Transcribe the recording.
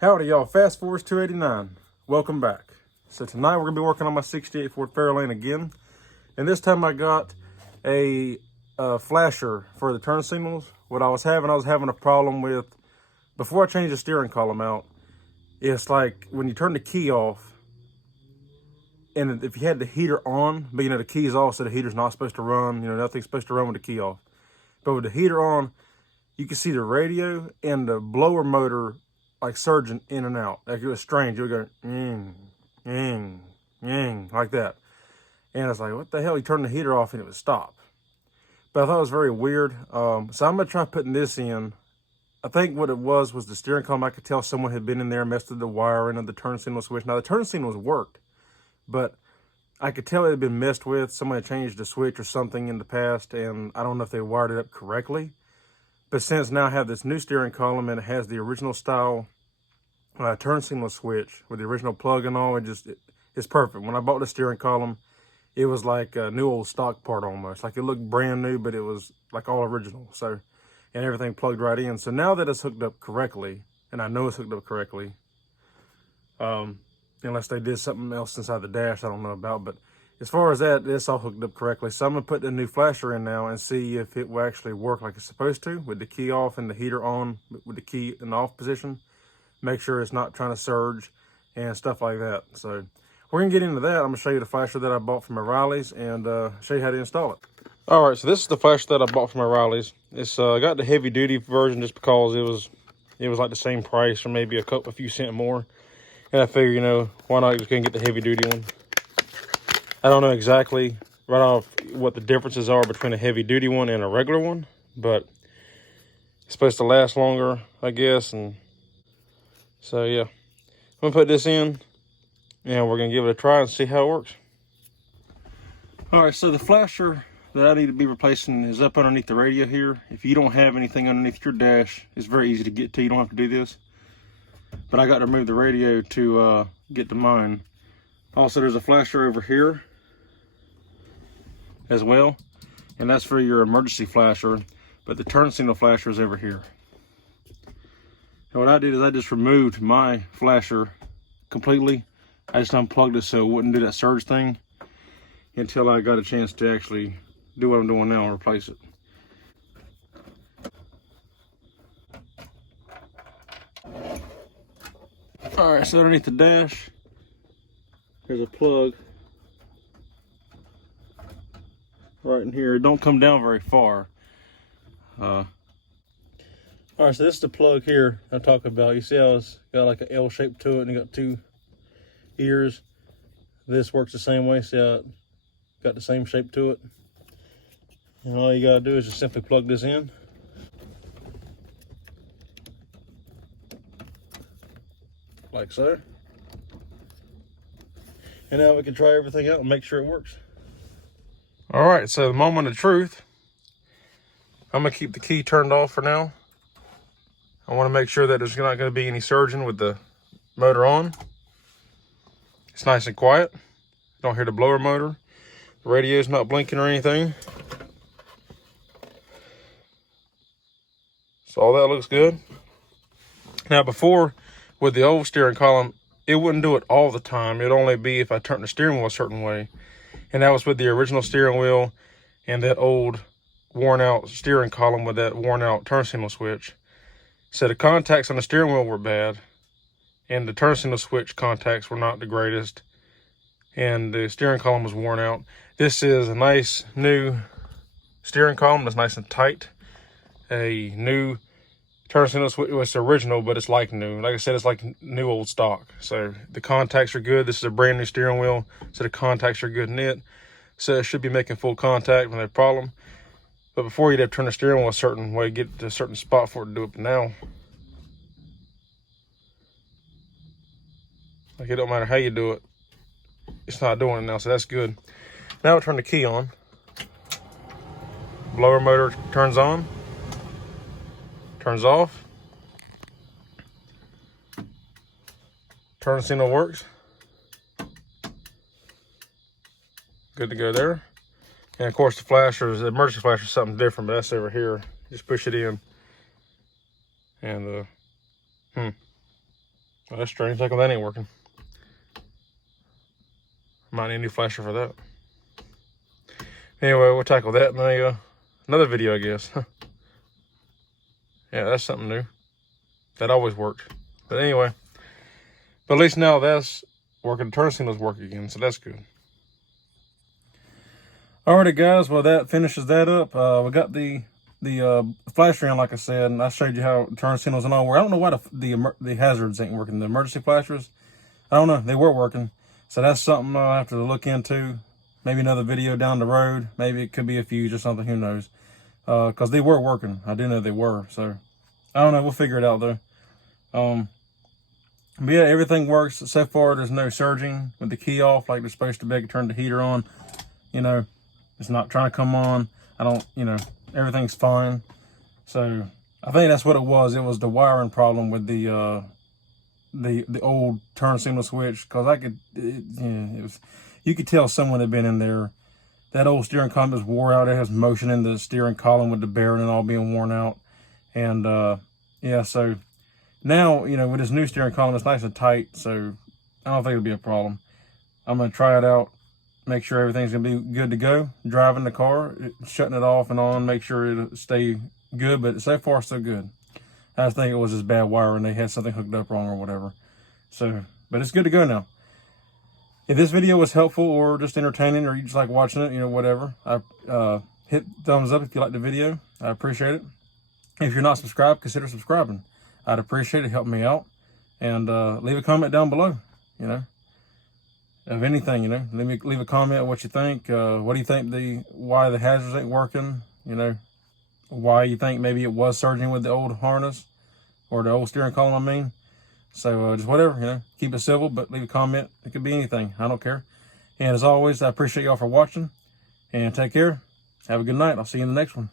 Howdy y'all, Fast Force 289. Welcome back. So tonight we're going to be working on my 68 Ford Fairlane again. And this time I got a flasher for the turn signals. What I was having a problem with, before I changed the steering column out, it's like when you turn the key off, and if you had the heater on, but the key is off, so the heater's not supposed to run, nothing's supposed to run with the key off. But with the heater on, you can see the radio and the blower motor like surging in and out. Like it was strange. It would go, like that. And it's like, what the hell? You turn the heater off and it would stop. But I thought it was very weird. So I'm going to try putting this in. I think what it was the steering column. I could tell someone had been in there and messed with the wiring of the turn signal switch. Now the turn signals worked, but I could tell it had been messed with. Somebody changed the switch or something in the past, and I don't know if they wired it up correctly. But since now I have this new steering column and it has the original style turn signal switch with the original plug and all, it's perfect. When I bought the steering column, it was like a new old stock part almost. Like it looked brand new, but it was like all original. So, and everything plugged right in. So now that it's hooked up correctly, and I know it's hooked up correctly, unless they did something else inside the dash I don't know about, but as far as that, it's all hooked up correctly. So I'm going to put the new flasher in now and see if it will actually work like it's supposed to, with the key off and the heater on, with the key in the off position. Make sure it's not trying to surge and stuff like that. So we're going to get into that. I'm going to show you the flasher that I bought from O'Reilly's and show you how to install it. All right, so this is the flasher that I bought from O'Reilly's. It's got the heavy duty version just because it was like the same price or maybe a few cents more. And I figure, why not just go and get the heavy duty one? I don't know exactly right off what the differences are between a heavy duty one and a regular one, but it's supposed to last longer, I guess. And so, yeah, I'm gonna put this in and we're gonna give it a try and see how it works. All right, so the flasher that I need to be replacing is up underneath the radio here. If you don't have anything underneath your dash, it's very easy to get to. You don't have to do this. But I got to remove the radio to get to mine. Also, there's a flasher over here as well, and that's for your emergency flasher, but the turn signal flasher is over here. And what I did is I just removed my flasher completely. I just unplugged it so it wouldn't do that surge thing until I got a chance to actually do what I'm doing now and replace it. All right, so underneath the dash, there's a plug right in here. It don't come down very far. All right, so this is the plug here I'm talking about. You see how it's got like an L shape to it and you got two ears. This works the same way. See how it got the same shape to it? And all you gotta do is just simply plug this in. Like so. And now we can try everything out and make sure it works. All right, so the moment of truth. I'm gonna keep the key turned off for now. I wanna make sure that there's not gonna be any surging with the motor on. It's nice and quiet. Don't hear the blower motor. The radio's not blinking or anything. So all that looks good. Now before, with the old steering column, it wouldn't do it all the time. It'd only be if I turned the steering wheel a certain way. And that was with the original steering wheel and that old worn out steering column with that worn out turn signal switch. So the contacts on the steering wheel were bad and the turn signal switch contacts were not the greatest. And the steering column was worn out. This is a nice new steering column that's nice and tight. A new turn signal switch. It's original, but it's like new. Like I said, it's like new old stock. So the contacts are good. This is a brand new steering wheel, so the contacts are good in it. So it should be making full contact with no problem. But before, you'd have to turn the steering wheel a certain way, get to a certain spot for it to do it. But now, like, it don't matter how you do it, it's not doing it now, so that's good. Now we'll turn the key on. Blower motor turns on. Turns off. Turn signal works. Good to go there. And of course the emergency flasher is something different, but that's over here. Just push it in. And Well, that's strange. How come that ain't working? Might need a new flasher for that. Anyway, we'll tackle that in another video, I guess. Yeah, that's something new. That always worked. But anyway, but at least now that's working. The turn signals work again, so that's good. Alrighty, guys. Well, that finishes that up. We got the flash in, like I said, and I showed you how turn signals and all were. I don't know why the hazards ain't working. The emergency flashers, I don't know. They were working, so that's something I'll have to look into. Maybe another video down the road. Maybe it could be a fuse or something. Who knows? Because they were working. I do know they were. So I don't know. We'll figure it out though. But yeah, everything works so far. There's no surging with the key off like they're supposed to be. I can turn the heater on. You know, it's not trying to come on. I don't. You know, everything's fine. So I think that's what it was. It was the wiring problem with the old turn signal switch. Because it was. You could tell someone had been in there. That old steering column was wore out. It has motion in the steering column with the bearing and all being worn out. And yeah, so now, you know, with this new steering column, it's nice and tight. So I don't think it'll be a problem. I'm going to try it out, make sure everything's going to be good to go. Driving the car, shutting it off and on, make sure it'll stay good. But so far, so good. I just think it was this bad wiring. They had something hooked up wrong or whatever. So, but it's good to go now. If this video was helpful or just entertaining, or you just like watching it, you know, whatever, hit thumbs up if you like the video. I appreciate it. If you're not subscribed, consider subscribing. I'd appreciate it. Help me out. And leave a comment down below, you know, of anything, you know. Leave a comment what you think. What do you think why the hazards ain't working, you know, why you think maybe it was surging with the old harness or the old steering column, I mean. So just whatever, you know, keep it civil, but leave a comment. It could be anything. I don't care. And as always, I appreciate y'all for watching. And take care. Have a good night. I'll see you in the next one.